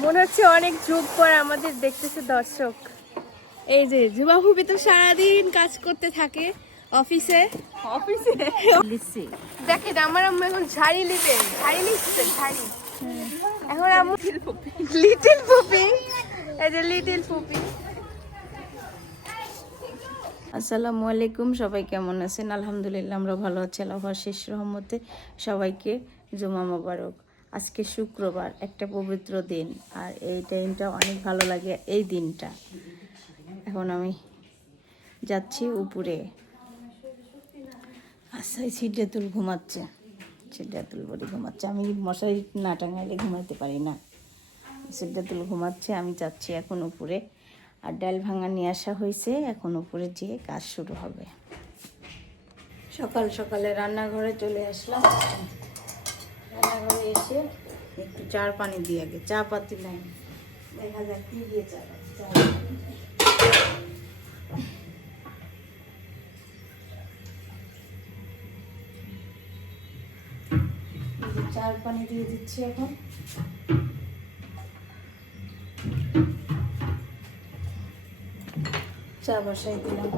মনে হচ্ছে অনেক যুগ পর আমাদের দেখতেছে দর্শক। এই যে জুমা ফুপি তো সারাদিন কাজ করতে থাকে অফিসে। দেখেন আমার আম্মু এখন ঝাড়ি নিবে, ঝাড়ি নিচ্ছে ঝাড়ি। এখন আম্মু লিটল ফুপি, এই যে লিটল ফুপি। আসসালামু আলাইকুম, সবাই কেমন আছেন? আলহামদুলিল্লাহ আমরা ভালো আছি, আল্লাহর শেষ রহমতে। সবাইকে জুমা মোবারক। আজকে শুক্রবার, একটা পবিত্র দিন, আর এই দিনটা অনেক ভালো লাগে। এই দিনটা এখন আমি যাচ্ছি উপরে। আচ্ছা, সিদ্ধাতুল ঘুমাচ্ছে, সিদ্ধাতুল বড়ি ঘুমাচ্ছে। আমি মশারি না টাঙাইলে ঘুমাইতে পারি না। সিদ্ধাতুল ঘুমাচ্ছে, আমি যাচ্ছি এখন উপরে। আর ডাল ভাঙা নিয়ে আসা হয়েছে, এখন উপরে যেয়ে কাজ শুরু হবে। সকাল সকালে রান্নাঘরে চলে আসলাম। রান্নাঘরে এসে একটু চার পানি দিয়ে, আগে চা পাতি নাই, দেখা যাক কি দিয়ে চা চার পানি দিয়ে দিচ্ছি এখন। চা বসাই দিলাম।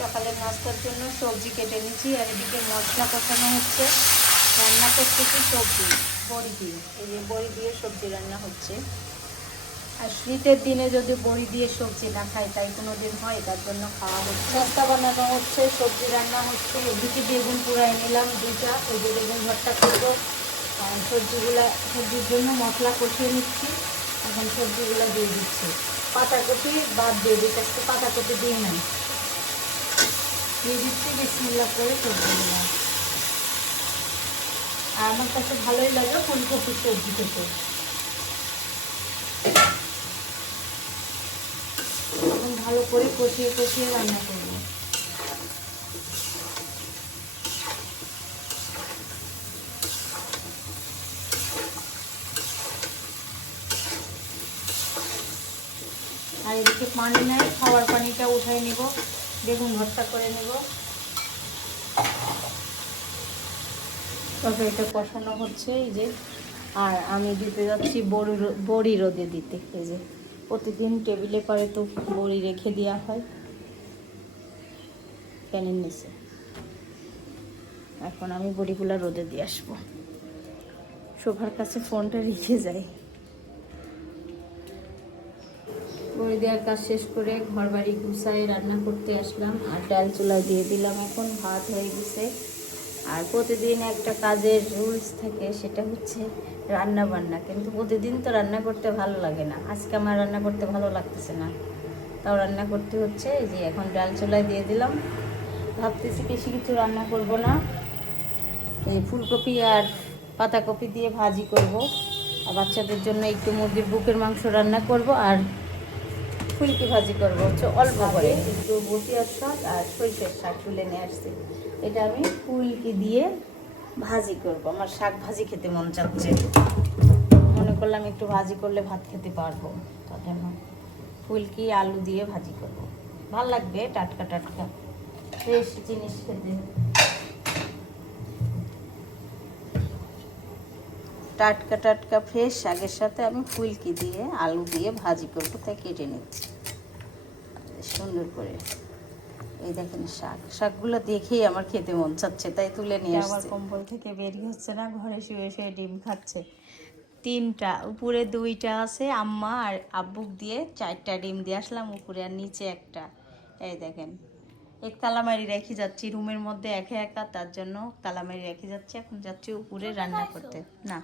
সকালের নাস্তার জন্য সবজি কেটে নিচ্ছি, আর এদিকে মশলা কষানো হচ্ছে। রান্না করতেছি সবজি বড়ি দিয়ে। এই যে বড়ি দিয়ে সবজি রান্না হচ্ছে। আর শীতের দিনে যদি বড়ি দিয়ে সবজি না খাই তাই কোনো দিন হয়, তার জন্য খাওয়া হচ্ছে। নাস্তা বানানো হচ্ছে, সবজি রান্না হচ্ছে। এদিকে বেগুন পুরাই নিলাম দুইটা, ওই যে বেগুন ভর্তা করবো। আর সবজির জন্য মশলা কষিয়ে নিচ্ছি। এখন সবজিগুলো দিয়ে দিচ্ছি। পাতাকপি বাদ দিয়ে দিচ্ছি, একটু পাতাকপি দিয়ে নাই দিয়ে দিচ্ছি। বিসমিল্লাহ করে সবজিগুলো। আর আমার কাছে ভালোই লাগে ফুলকপির সবজি খেতে। এখন ভালো করে কষিয়ে কষিয়ে রান্না করব। আর এদিকে পানি নাই, খাওয়ার পানিটা উঠাই নেব, বেগুন ভর্তা করে নেব। তবে এটা কষানো হচ্ছে এই যে। আর আমি দিতে যাচ্ছি বড়ি রোদে দিতে। এই যে প্রতিদিন টেবিলে করে তো বড়ি রেখে দেওয়া হয় ফ্যানের নিচে। এখন আমি বড়িগুলো রোদে দিয়ে আসবো। শোভার কাছে ফোনটা রেখে যাই। বড়ি দেওয়ার কাজ শেষ করে ঘর বাড়ি গুছাই রান্না করতে আসলাম। আর ডাল চুলায় দিয়ে দিলাম, এখন ভাত হয়ে গেছে। আর প্রতিদিন একটা কাজের রুলস থাকে, সেটা হচ্ছে রান্না বান্না। কিন্তু প্রতিদিন তো রান্না করতে ভালো লাগে না। আজকে আমার রান্না করতে ভালো লাগতেছে না, তাও রান্না করতে হচ্ছে। এই যে এখন ডাল চুলায় দিয়ে দিলাম। ভাবতেছি বেশি কিছু রান্না করব না, এই ফুলকপি আর পাতাকপি দিয়ে ভাজি করব। আর বাচ্চাদের জন্য একটু মুরগির বুকের মাংস রান্না করব, আর ফুলকি ভাজি করবো হচ্ছে অল্প করে। একটু বটিয়ার শাক আর সরিষার শাক তুলে নিয়ে আসছি। এটা আমি ফুলকি দিয়ে ভাজি করব। আমার শাক ভাজি খেতে মন চাচ্ছে, মনে করলাম একটু ভাজি করলে ভাত খেতে পারবো, তার জন্য ফুলকি আলু দিয়ে ভাজি করব। ভাল লাগবে, টাটকা টাটকা ফ্রেশ জিনিস খেতে। টাটকা টাটকা ফ্রেশ শাকের সাথে আমি ফুলকি দিয়ে আলু দিয়ে ভাজি করবো, তাই কেটে নিচ্ছি সুন্দর করে। এই দেখেন শাকগুলো দেখেই আমার খেতে মন চাচ্ছে, তাই তুলে নিয়ে আসছি। আমার কম্বল থেকে বেরিয়ে হচ্ছে না, ঘরে শুয়ে শুয়ে ডিম খাচ্ছে। 3টা, উপরে 2টা আছে। আম্মা আর আব্বুক দিয়ে 4টা ডিম দিয়ে আসলাম উপরে, আর নিচে একটা। এই দেখেন, এক তালামারি রেখে যাচ্ছি রুমের মধ্যে একা একা, তার জন্য তালামারি রেখে যাচ্ছি। এখন যাচ্ছি উপরে রান্না করতে। না,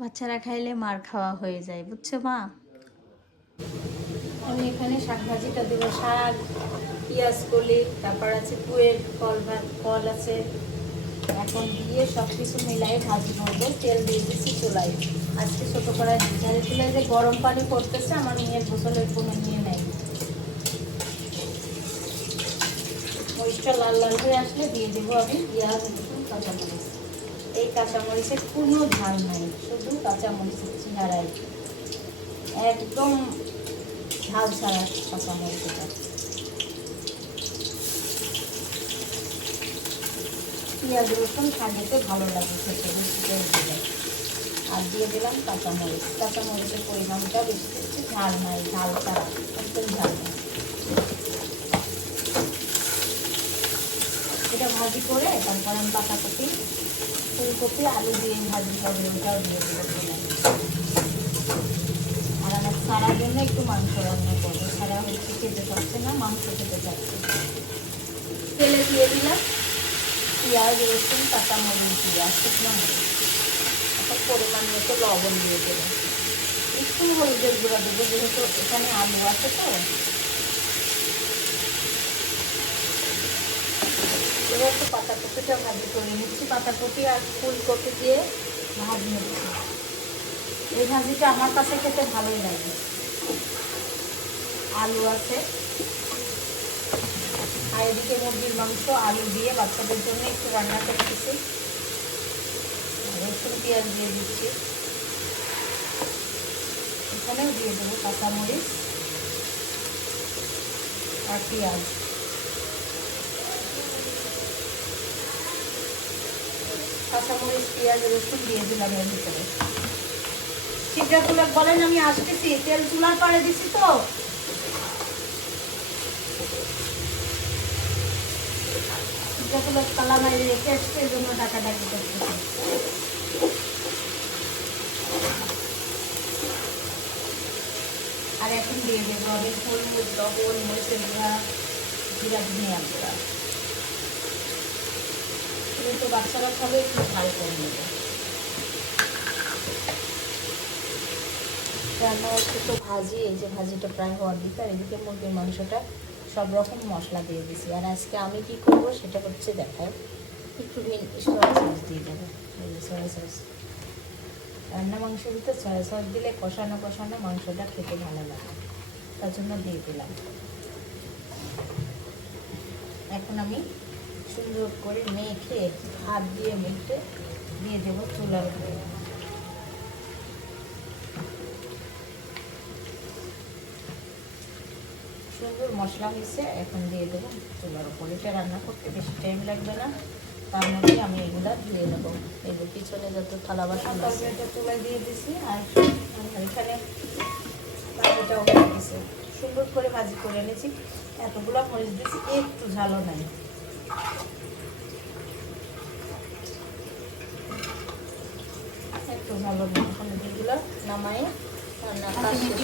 বাচ্চারা খাইলে মার খাওয়া হয়ে যায়, বুঝছো মা। আমি এখানে শাক ভাজিটা দেবো। শাক, পেঁয়াজ কলি, তারপর আছে পুয়ের ফল আছে। এখন দিয়ে সব কিছু মিলাই ভাজি করবো। তেল দিয়ে দিচ্ছি চুলায়। আজকে ছোটো কড়াই ঝাল চুলায় যে গরম পানি পড়তেছে, আমার মেয়ের গোসলের কোনো নিয়ে নেয়। মরিচটা লাল লাল হয়ে আসলে দিয়ে দেবো আমি পেঁয়াজ, রসুন, কাঁচামরিচ। এই কাঁচামরিচের কোনো ঝাল নাই, শুধু কাঁচামরিচের চেহারায় একদম ঝাল ছাড়া কাঁচামরিচটা। পেঁয়াজ রসুন খাইতে ভালো লাগে খেতে, বেশি তেল দিলে। আর দিয়ে দিলাম কাঁচামরিচ। কাঁচামরিচের পরিমাণটা বেশি দিচ্ছি, ঝাল নাই, ঝাল ছাড়া, একদম ঝাল নাই। এটা ভাজি করে তারপর আমি পাতাকপি, ফুলকপি, আলু দিয়ে ভাজি হবে, ওটাও দিয়ে দিলাম। আর আমার সারার জন্য একটু মাংস রান্না করবো। সারা হচ্ছে খেতে পারছে না, মাংস খেতে চাচ্ছে। তেলে দিয়ে দিলাম পেঁয়াজ রসুন কাঁচামরিচ দিয়ে আর শুকনো মরিচ, এখন পরিমাণ মতো লবণ দিয়ে দেবো। একটু হলুদের গুঁড়া দেবো, যেহেতু এখানে আলু আছে তো। এবার একটু পাতাকপিটা ভাজি করে নিচ্ছি। পাতাকপি আর ফুলকপি দিয়ে ভাজি নিচ্ছি। এই ভাজিটা আমার কাছে খেতে ভালোই লাগে। আলু আছে, আর এদিকে মুরগির মাংস আলু দিয়ে বাচ্চাদের জন্য একটু রান্না করতেছি। রসুন পেঁয়াজ দিয়ে দিচ্ছি, এখানেও দিয়ে দেবো কাঁচামরিচ আর পেঁয়াজ। কাঁচামরিচ পেঁয়াজ রসুন দিয়ে দিলাম এর ভিতরে। সিদ্ধাতুল্লাহ বলেন আমি আসতেছি, তেল চুলার পাড়ে দিছি তো। সিদ্ধাতুল্লাহ কালামাই রেখে আসছে, এই জন্য ডাকাডাকি করতেছি। আর এখন দিয়ে দেবো আমি হলুদ, লবণ, মরিচের গুঁড়া, জিরা, ধনিয়া গুঁড়া। তো বাচ্চারা খাবে, একটু ঝাল করে নেবো। রান্না হচ্ছে তো ভাজি, এই যে ভাজিটা প্রায় হওয়ার দিকে। আর এদিকে মুরগির মাংসটা সব রকম মশলা দিয়ে দিছি। আর আজকে আমি কি করবো সেটা হচ্ছে দেখায়, একটু সয়া সস দিয়ে দেবো। সয়া সস, রান্না মাংসের ভিতরে সয়া সস দিলে কষানো কষানো মাংসটা খেতে ভালো লাগে, তার জন্য দিয়ে দিলাম। এখন আমি সুন্দর করে মেখে, হাত দিয়ে মেখে দিয়ে দেবো চুলার উপরে। সুন্দর মশলা মিশে এখন দিয়ে দেবো চুলার উপর। এটা রান্না করতে বেশি টাইম লাগবে না, তার মধ্যে আমি এগুলো দিয়ে দেবো। এই যে পিছনে যত থালা বাসন আছে এটা চুলায় দিয়ে দিছি। আর এখানে ভাজিটাও হয়ে গেছে, সুন্দর করে ভাজি করে এনেছি। এতগুলো মরিচ দিয়েছি, একটু ঝালও নাই। একটু ঝালও নেই। এখন এগুলো নামায়ে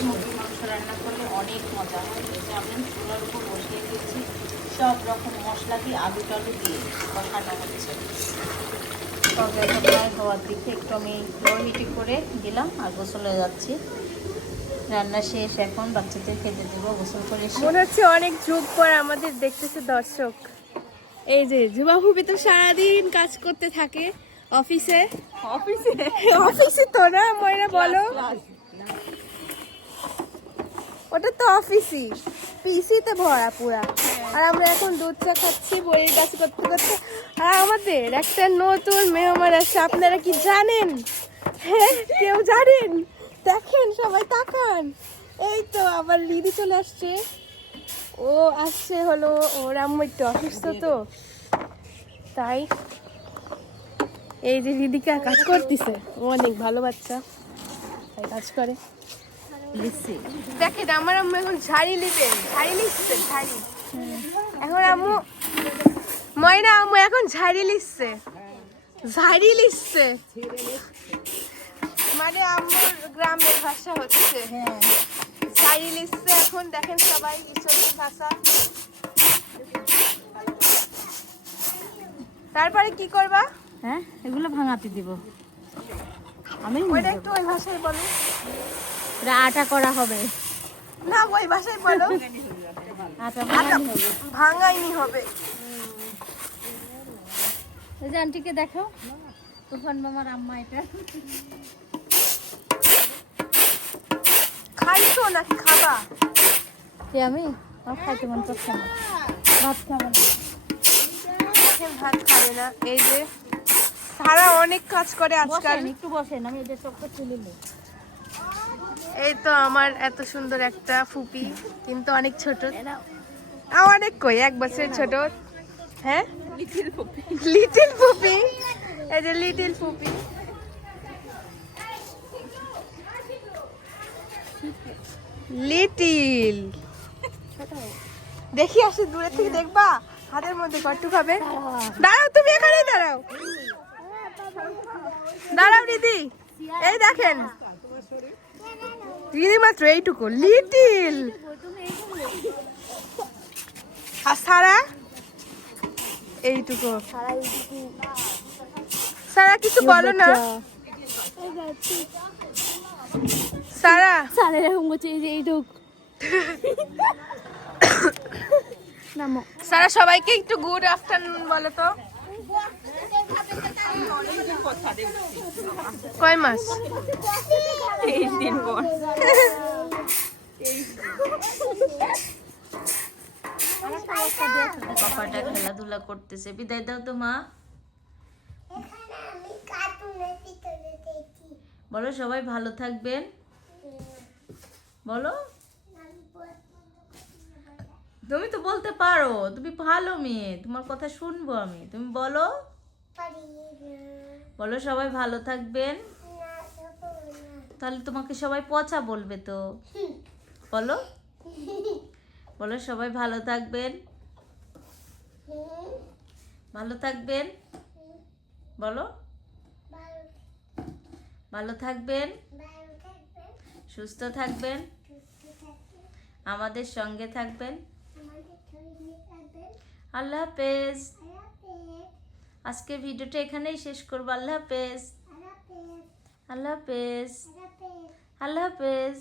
মুরগির মাংস রান্না করলে অনেক মজা হয়। এটা আমি চুলার উপর বসিয়ে দিয়েছি, সব রকম মশলা দিয়ে আলু টালু দিয়ে কষানো হচ্ছে। তরকারিটা প্রায় হওয়ার দিকে, একটু আমি লো হিটে করে দিলাম আর গোসলে যাচ্ছি। রান্না শেষ, এখন বাচ্চাদের খেতে দেবো। গোসল করে মনে হচ্ছে অনেক যুগ পর আমাদের দেখতেছে দর্শক। এই যে জুবা হুবি তো সারাদিন কাজ করতে থাকে অফিসে। অফিসে অফিসে তো না ময়না বলো, ওটা তো অফিসই, পিসিতে ভরা পুরা। আর আমরা এখন দুধ চা খাচ্ছি বইয়ের কাজ করতে করতে। আর আমাদের একটা নতুন মেহমান আসছে, আপনারা কি জানেন? হ্যাঁ, কেউ জানেন? দেখেন সবাই তাকান, এই তো আবার রিদি চলে আসছে। ও আসছে হলো, ওর আম্মু একটু অসুস্থ তো তাই। এই যে রিদিকা কাজ করতেছে, ও অনেক ভালো বাচ্চা, তাই কাজ করে। দেখেন আমার আম্মু এখন ঝাড়ি নিবেন, ঝাড়ি নিচ্ছে, ঝাড়ি এখন আম্মু, ময়না আম্মু এখন ঝাড়ি লিখছে, ঝাড়ি লিখছে, মানে আম্মুর গ্রামের ভাষা হচ্ছে। হ্যাঁ, ঝাড়ি লিখছে এখন। দেখেন সবাই ঈশ্বরের ভাষা। তারপরে কি করবা? হ্যাঁ, এগুলো ভাঙাতে দিব আমি। ওইটা একটু ওই ভাষায় বলো। এটা আটা করা হবে না, ওই ভাষায় বলো। আটা ভাঙাইনি হবে। এই যে আন্টিকে দেখো, তুফান মামার আম্মা। এটা খাইছো নাকি খাবা? কি আমি খাইতে মন করছে না, ভাত খাবো না। এখন ভাত খাবে না। এই যে সারা অনেক কাজ করে আজকাল। একটু বসেন, আমি এটা সবটা তুলে নিই। এই তো আমার এত সুন্দর একটা ফুপি, কিন্তু অনেক ছোট, অনেক কই 1 বছরের ছোট। হ্যাঁ, লিটিল পুপি, এই যে লিটিল পুপি। লিটিল দেখি আসি দূরে থেকে দেখবা, হাতের মধ্যে কট্টু খাবে। দাঁড়াও, তুমি এখানেই দাঁড়াও, দাঁড়াও দিদি। এই দেখেন দিদি মাত্র এইটুকু লিটিল। আর সারা এইটুকু। সারা কিছু বলো না। সারা এরকম করছে এই যে এইটুক নামো। সারা সবাইকে একটু গুড আফটারনুন বলো তো। কয় মাস? 23 দিন পর। পাপাটা খেলাধুলা করতেছে। বিদায় দাও তো মা। বলো সবাই ভালো থাকবেন, বলো। তুমি তো বলতে পারো, তুমি ভালো মেয়ে, তোমার কথা শুনবো আমি। তুমি বলো, বলো সবাই ভালো থাকবেন। তাহলে তোমাকে সবাই পচা বলবে তো। বলো, বলো সবাই ভালো থাকবেন, ভালো থাকবেন, বলো ভালো থাকবেন, সুস্থ থাকবেন, আমাদের সঙ্গে থাকবেন। আল্লাহ হাফেজ। আজকের ভিডিওটা এখানেই শেষ করবো। আল্লাহ হাফেজ, আল্লাহ হাফেজ, আল্লাহ হাফেজ।